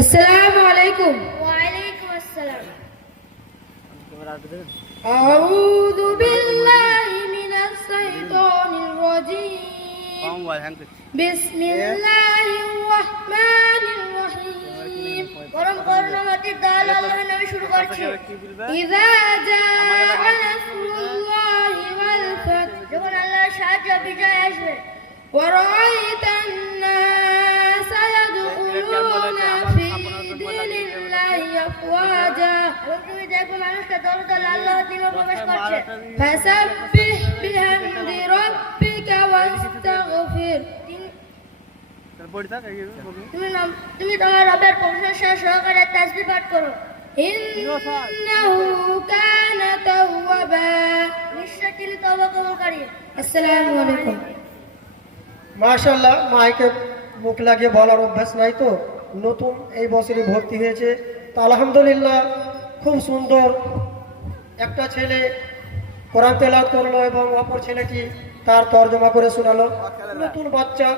আসসালামু আলাইকুম। ওয়ালাইকুম আসসালাম। আউযু বিল্লাহি মিনাশ শাইতানির রাজীম। বিসমিল্লাহির রাহমানির রহিম। পরম করুণাময় দয়ালু আল্লাহর নামে শুরু করছি। ইযা জাআ নাসরুল্লাহি ওয়াল ফাত। যখন আল্লাহর সাহায্য বিজয় আসবে, ওয়া রাআইতান নাসা ইয়াদখুলুনা ফি দীনিল্লাহি আফওয়াজা। এবং তুমি দেখবে মানুষটা দলে দলে আল্লাহর দ্বীনে প্রবেশ করছে। ফাসাব্বিহ বিহামদি রাব্বিকা ওয়াস্তাগফির। তুমি তোমার রবের প্রশংসা সহকারে তাসবিহ পাঠ করো। ইন্নাহু কানা তাওয়াবা। নিশ্চয় তিনি তওবা কবুলকারী। আসসালামু আলাইকুম। মাশাআল্লাহ, মাইকে মুখ লাগিয়ে বলার অভ্যাস নাই তো, নতুন এই বছরই ভর্তি হয়েছে। তো আলহামদুলিল্লাহ, খুব সুন্দর। একটা ছেলে কোরআন তেলাওয়াত করলো এবং অপর ছেলেটি তার তর্জমা করে শোনালো। নতুন বাচ্চা।